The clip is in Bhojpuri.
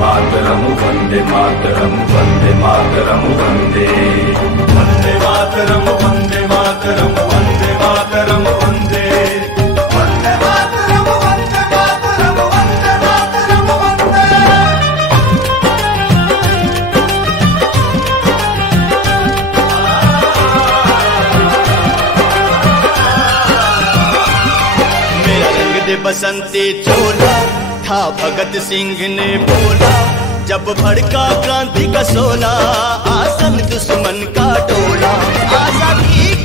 मातरम वंदे मातरम वंदे मातरम वंदे वंदे मातरम वंदे मातरम वंदे मातरम वंदे वंदे मातरम वंदे मातरम वंदे मातरम वंदे। मेरा रंग दे बसंती चोला था भगत सिंह ने बोला, जब भड़का क्रांति का सोला आसन दुश्मन का टोला। आजादी